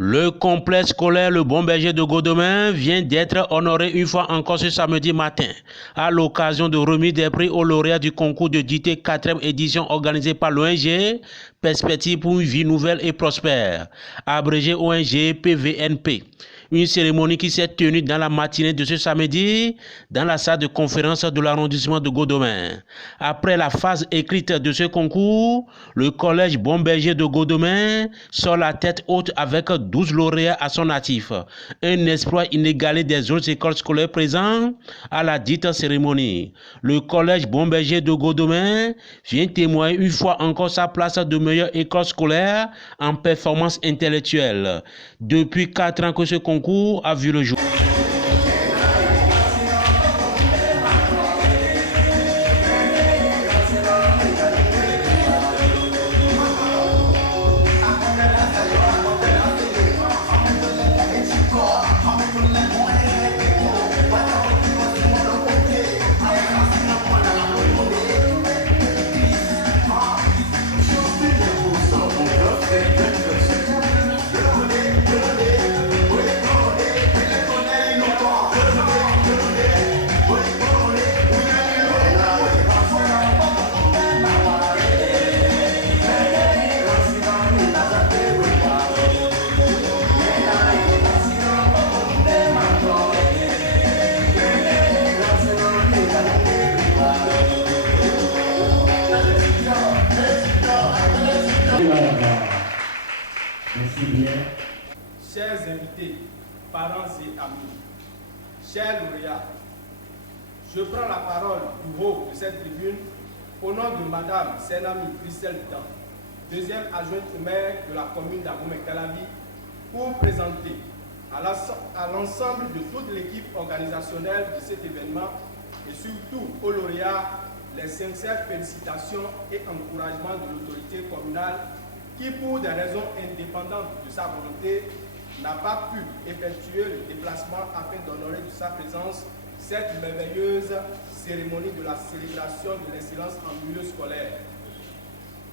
Le complexe scolaire Le Bon Berger de Godemain vient d'être honoré une fois encore ce samedi matin à l'occasion de remise des prix aux lauréats du concours de dictée 4e édition organisé par l'ONG Perspective pour une vie nouvelle et prospère, abrégé ONG PVNP. Une cérémonie qui s'est tenue dans la matinée de ce samedi dans la salle de conférence de l'arrondissement de Godemain. Après la phase écrite de ce concours, le collège Bon Berger de Godemain sort la tête haute avec 12 lauréats à son actif. Un exploit inégalé des autres écoles scolaires présentes à la dite cérémonie. Le collège Bon Berger de Godemain vient témoigner une fois encore sa place de meilleure école scolaire en performance intellectuelle. Depuis 4 ans que ce concours a vu le jour. Chers invités, parents et amis, chers lauréats, je prends la parole du haut de cette tribune au nom de Madame Senami Christelle Dan, deuxième adjointe au maire de la commune d'Abomey-Calavi, pour présenter à l'ensemble de toute l'équipe organisationnelle de cet événement et surtout aux lauréats les sincères félicitations et encouragements de l'autorité communale qui, pour des raisons indépendantes de sa volonté, n'a pas pu effectuer le déplacement afin d'honorer de sa présence cette merveilleuse cérémonie de la célébration de l'excellence en milieu scolaire.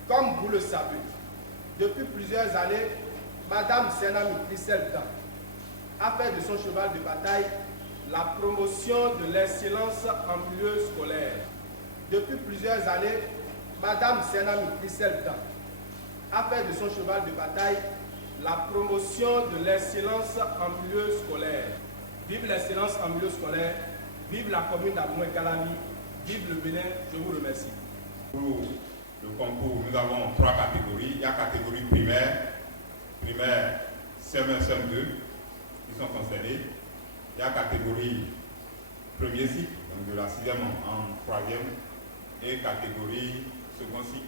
Comme vous le savez, depuis plusieurs années, Madame Senami Christelle Dan a fait de son cheval de bataille la promotion de l'excellence en milieu scolaire. Depuis plusieurs années, Madame Senami Christelle Dan a fait de son cheval de bataille la promotion de l'excellence en milieu scolaire. Vive l'excellence en milieu scolaire, vive la commune d'Abomey-Calavi, vive le Bénin, je vous remercie. Pour le concours, nous avons 3 catégories. Il y a catégorie primaire, CM1, CM2 qui sont concernés. Il y a catégorie premier cycle, donc de la 6e en 3e, et catégorie second cycle,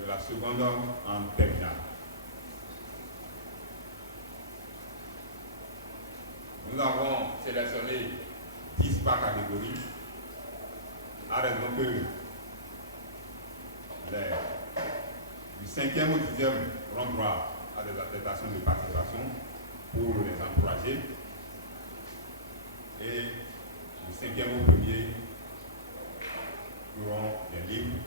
de la seconde en terminale. Nous avons sélectionné 10 par catégorie, à raison que du 5e au 10e auront droit à des attestations de participation pour les encourager, et du 5e au 1er auront des livres,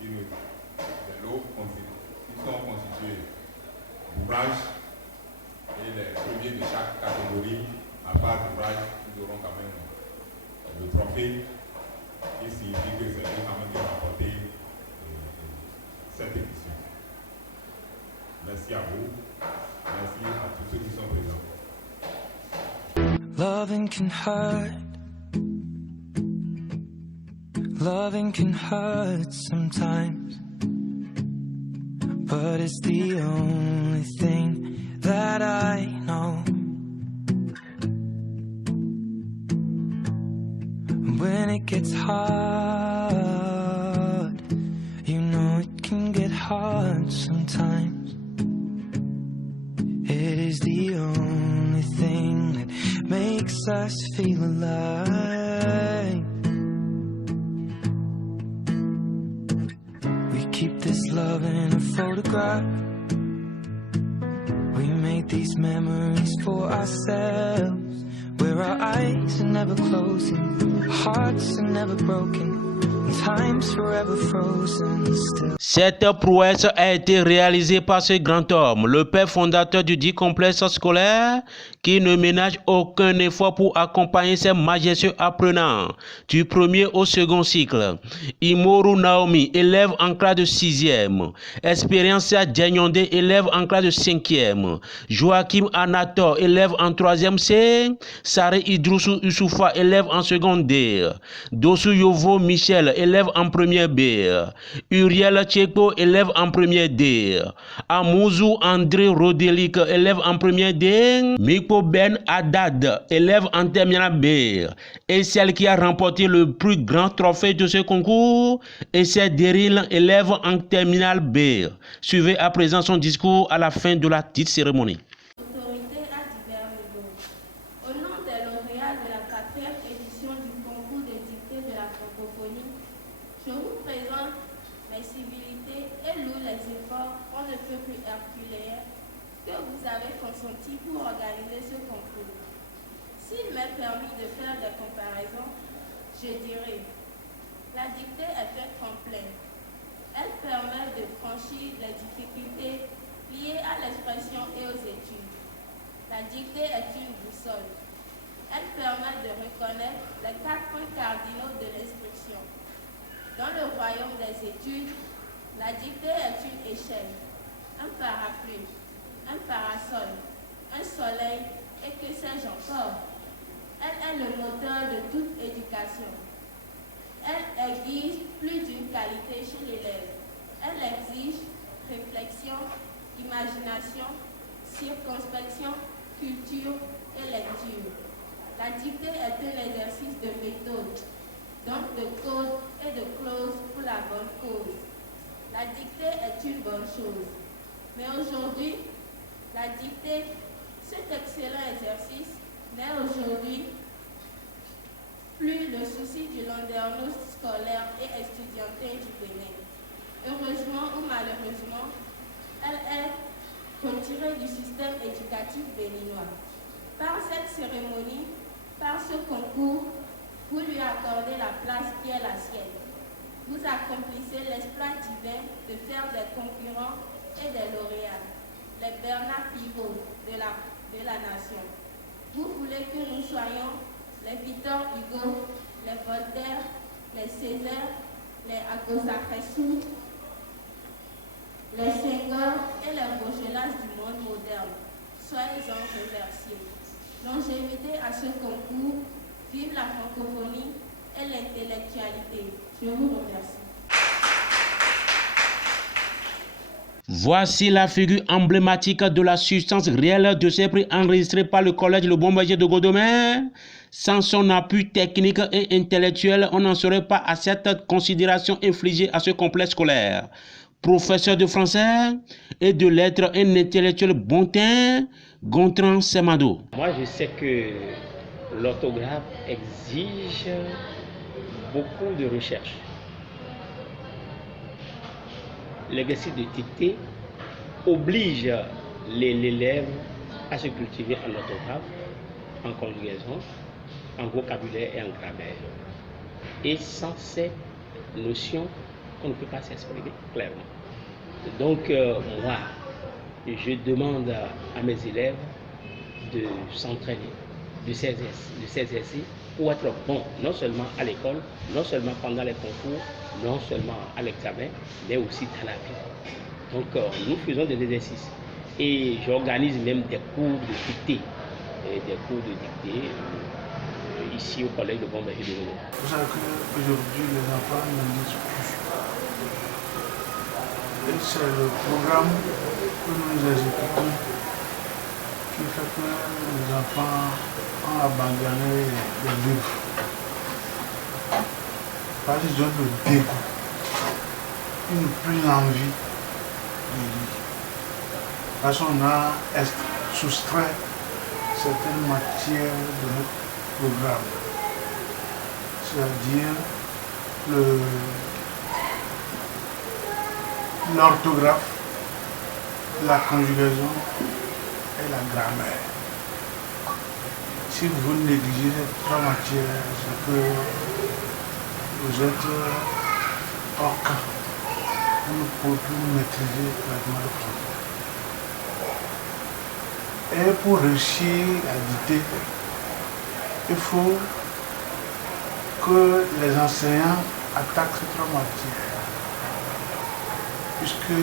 des lots qui sont constitués d'ouvrages, et les premiers de chaque catégorie, à part d'ouvrages, ils auront quand même le trophée, qui signifie que c'est eux quand même qui ont remporté cette édition. Merci à vous, merci à tous ceux qui sont présents. Loving can hurt. Loving can hurt sometimes, but it's the only thing that I know. When it gets hard, you know it can get hard sometimes. It is the only thing that makes us feel alive. We keep this love in a photograph. We made these memories for ourselves, where our eyes are never closing, hearts are never broken, and time's forever frozen still. Cette prouesse a été réalisée par ce grand homme, le père fondateur du dit complexe scolaire, qui ne ménage aucun effort pour accompagner ses majestueux apprenants du premier au second cycle. Imoru Naomi, élève en classe de 6e. Expériencia Djanyonde, élève en classe de 5e. Joachim Anator, élève en 3e C. Saré Idroussou Youssoufa, élève en seconde D. Dossou Yovo Michel, élève en première B. Uriel Tcheko, élève en première D. Amouzou André Rodélique, élève en première D. Miko Ben Haddad, élève en terminale B. Et celle qui a remporté le plus grand trophée de ce concours, et c'est Deril, élève en terminale B. Suivez à présent son discours à la fin de la dite cérémonie. Autorité à divers niveaux. Au nom des lauréats de la 4e édition du concours de dictée de la francophonie, je vous présente mes civilités et loue les efforts on ne peut plus herculéens que vous avez consentis pour organiser ce concours. S'il m'est permis de faire des comparaisons, je dirais la dictée est un tremplin. Elle permet de franchir les difficultés liées à l'expression et aux études. La dictée est une boussole. Elle permet de reconnaître les 4 points cardinaux de l'instruction. Dans le royaume des études, la dictée est une échelle, un parapluie, un parasol, un soleil et que sais-je encore. Elle est le moteur de toute éducation. Elle exige plus d'une qualité chez l'élève. Elle exige réflexion, imagination, circonspection, culture et lecture. La dictée est un exercice de méthode, donc de code et de clause pour la bonne cause. La dictée est une bonne chose. Mais aujourd'hui, la dictée, cet excellent exercice, n'est aujourd'hui plus le souci du landerneau scolaire et estudiantin du Bénin. Heureusement ou malheureusement, elle est retirée du système éducatif béninois. Par cette cérémonie, par ce concours, vous lui accordez la place qui est la sienne. Vous accomplissez l'exploit divin de faire des concurrents et des lauréats, les Bernard Pivot de la nation. Vous voulez que nous soyons les Victor Hugo, les Voltaire, les Césaire, les Akosa-Fessou, les Senghor et les Vaugelas du monde moderne. Soyez-en remerciés. Longévité à ce concours, vive la francophonie et l'intellectualité. Je vous remercie. Voici la figure emblématique de la substance réelle de ces prix enregistrés par le Collège Le Bon Berger de Godomain. Sans son appui technique et intellectuel, on n'en serait pas à cette considération infligée à ce complexe scolaire. Professeur de français et de lettres, un intellectuel bon teint, Gontran Semado. Moi, je sais que l'orthographe exige beaucoup de recherche. L'exercice de dictée oblige l'élève à se cultiver en orthographe, en conjugaison, en vocabulaire et en grammaire. Et sans cette notion, on ne peut pas s'exprimer clairement. Donc, moi, je demande à mes élèves de s'entraîner, de s'exercer pour être bon, non seulement à l'école, non seulement pendant les concours, non seulement à l'examen, mais aussi dans la vie. Donc, nous faisons des exercices et j'organise même des cours de dictée, ici au Collège de Bon Berger de Godomain. Vous savez qu'aujourd'hui, les enfants ne lisent plus. Et c'est le programme que nous exécutons qui fait que les enfants ont abandonné les livres. Parce qu'ils ont le dégoût. Ils n'ont plus envie de lire. Parce qu'on a soustrait certaines matières de notre programme. C'est-à-dire l'orthographe, la conjugaison et la grammaire. Si vous négligez ces 3 matières, c'est que vous êtes hors camp. On ne peut plus maîtriser clairement le français. Et pour réussir à dicter, il faut que les enseignants attaquent ces trois matières. Puisque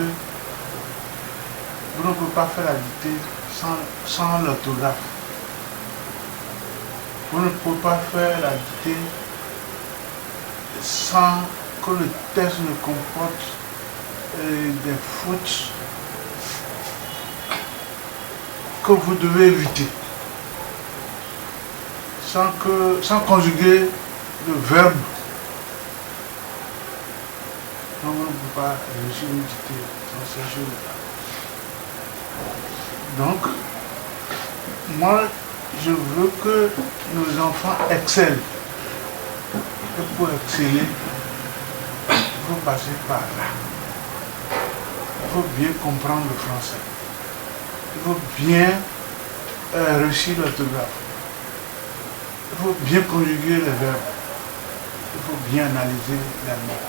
vous ne pouvez pas faire la dictée sans l'orthographe. Vous ne pouvez pas faire la dictée sans que le texte ne comporte des fautes que vous devez éviter. Sans conjuguer le verbe. Donc on ne peut pas réussir une dictée sans ces choses-là. Donc, moi, je veux que nos enfants excellent. Et pour exceller, il faut passer par là. Il faut bien comprendre le français. Il faut bien réussir l'orthographe. Il faut bien conjuguer les verbes. Il faut bien analyser les mots.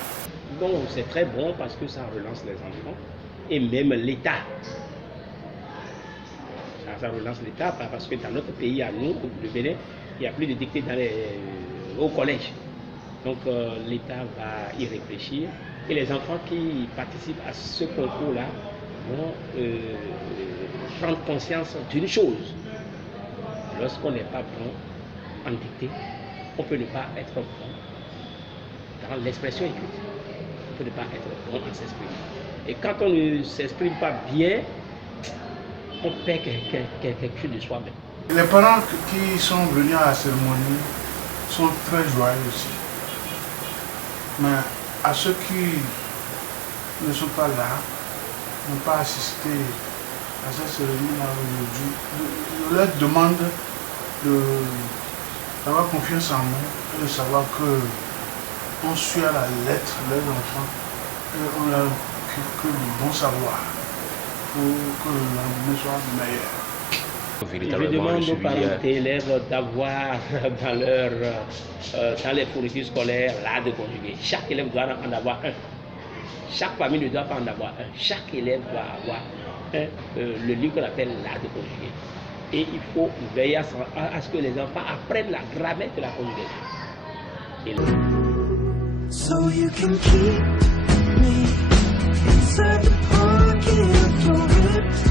Donc c'est très bon parce que ça relance les enfants et même l'État. Ça relance l'État parce que dans notre pays, à nous, le Bénin, il n'y a plus de dictée au collège. Donc l'État va y réfléchir et les enfants qui participent à ce concours-là vont prendre conscience d'une chose. Lorsqu'on n'est pas bon en dictée, on peut ne pas être bon dans l'expression écrite. On peut ne pas être bon en s'exprimer. Et quand on ne s'exprime pas bien, on perd quelque chose de soi-même. Les parents qui sont venus à la cérémonie sont très joyeux aussi. Mais à ceux qui ne sont pas là, n'ont pas assisté à cette cérémonie aujourd'hui, je leur demande d'avoir confiance en nous et de savoir qu'on suit à la lettre les enfants et on leur que du bon savoir pour que le lendemain soit meilleur. Je demande aux parents d'élèves d'avoir dans les fournitures scolaires l'art de conjuguer. Chaque élève doit en avoir un. Chaque famille ne doit pas en avoir un. Chaque élève doit avoir le livre qu'on appelle l'art de conjuguer. Et il faut veiller à ce que les enfants apprennent la grammaire de la conjugaison. So you can keep me inside the pocket of your ribs.